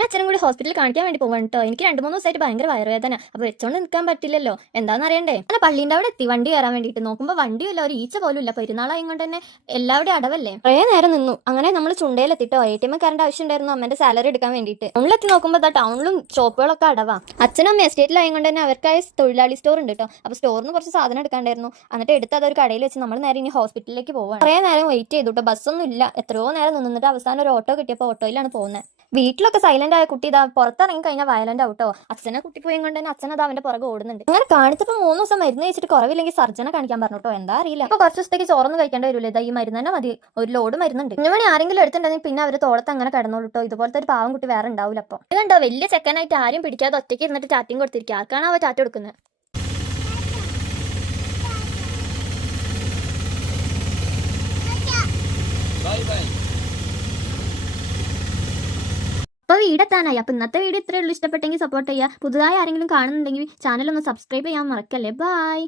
ഞാൻ അച്ഛനും കൂടി ഹോസ്പിറ്റലിൽ കാണിക്കാൻ വേണ്ടി പോകാൻ കേട്ടോ. എനിക്ക് 2-3 ദിവസമായിട്ട് ഭയങ്കര വയറുവേദന. അപ്പോൾ വെച്ചോണ്ട് നിൽക്കാൻ പറ്റില്ലല്ലോ, എന്താണെന്ന് അറിയണ്ടേ. അങ്ങനെ പള്ളീൻ്റെ അവിടെ എത്തി വണ്ടി കയറാൻ വേണ്ടിയിട്ട് നോക്കുമ്പോൾ വണ്ടിയില്ല, ഒരു ഈച്ച പോലും ഇല്ല. പെരുന്നാളായും കൊണ്ട് തന്നെ എല്ലാവരുടെയും അടവല്ലേ. കുറേ നേരം നിന്നു. അങ്ങനെ നമ്മൾ ചുണ്ടയിലെത്തിട്ടോ. ATM കയറേണ്ട ആവശ്യം ഉണ്ടായിരുന്നു അമ്മേൻ്റെ സാലറി എടുക്കാൻ വേണ്ടിയിട്ട്. ടൗണിലെത്തി നോക്കുമ്പോൾ ടൗണിലും ഷോപ്പുകളൊക്കെ അടവാ. അച്ഛനും അമ്മ എസ്റ്റേറ്റിലായും കൊണ്ട് തന്നെ അവർക്കായ തൊഴിലാളി സ്റ്റോർ ഉണ്ട് കേട്ടോ. അപ്പോൾ സ്റ്റോറിന് കുറച്ച് സാധനം എടുക്കാണ്ടായിരുന്നു. എന്നിട്ട് എടുത്ത് അതൊരു കടയിൽ വെച്ച് നമ്മൾ നേരെ ഇനി ഹോസ്പിറ്റലിലേക്ക് പോവാണ്. കുറേ നേരം വെയിറ്റ് ചെയ്തു കേട്ടോ. ബസ്സൊന്നും ഇല്ല. എത്രയോ നേരം നിന്നിട്ട് അവസാനം ഒരു ഓട്ടോ കിട്ടിയപ്പോൾ ഓട്ടോയിലാണ് പോകുന്നത്. വീട്ടിലൊക്കെ സൈലന്റ് ആയ കുട്ടി ഇതാ പുറത്തിറങ്ങി കഴിഞ്ഞാൽ വയലന്റ് ആവട്ടോ. അച്ഛനെ കുട്ടി പോയി കൊണ്ട് തന്നെ അച്ഛനത് അവന്റെ പുറകെ ഓടുന്നുണ്ട്. അങ്ങനെ കാണിച്ചപ്പോൾ 3 ദിവസം മരുന്ന് കഴിച്ചിട്ട് കുറവില്ലെങ്കിൽ സർജനെ കാണിക്കാൻ പറഞ്ഞു കേട്ടോ. എന്താ അറിയില്ല. അപ്പോൾ കുറച്ച് ദിവസത്തേക്ക് ചോറൊന്നും കഴിക്കേണ്ടി വരില്ല. ഇതാ ഈ മരുന്ന് തന്നെ മതി. ഒരു ലോഡ് മരുന്നുണ്ട്. 5 മണി ആരെങ്കിലും എടുത്തിട്ടുണ്ടെങ്കിൽ പിന്നെ അവർ തോളത്ത് അങ്ങനെ കിടന്നോളൂ കേട്ടോ. ഇതുപോലത്തെ ഒരു പാവം കുട്ടി വേറെ ഉണ്ടാവില്ല. അപ്പോൾ ഇതുണ്ടോ വലിയ ചെക്കനായിട്ട് ആരും പിടിക്കാതെ ഒറ്റയ്ക്ക് ഇരുന്നിട്ട് ടാറ്റിങ് കൊടുത്തിരിക്കുക. ആർക്കാണ് അവ ടാറ്റ കൊടുക്കുന്നത്? അപ്പോൾ വീടെത്താനായി. അപ്പോൾ ഇന്നത്തെ വീഡിയോ ഇത്രയേ ഉള്ളൂ. ഇഷ്ടപ്പെട്ടെങ്കിൽ സപ്പോർട്ട് ചെയ്യുക. പുതുതായി ആരെങ്കിലും കാണുന്നുണ്ടെങ്കിൽ ചാനൽ ഒന്ന് സബ്സ്ക്രൈബ് ചെയ്യാൻ മറക്കല്ലേ. ബൈ.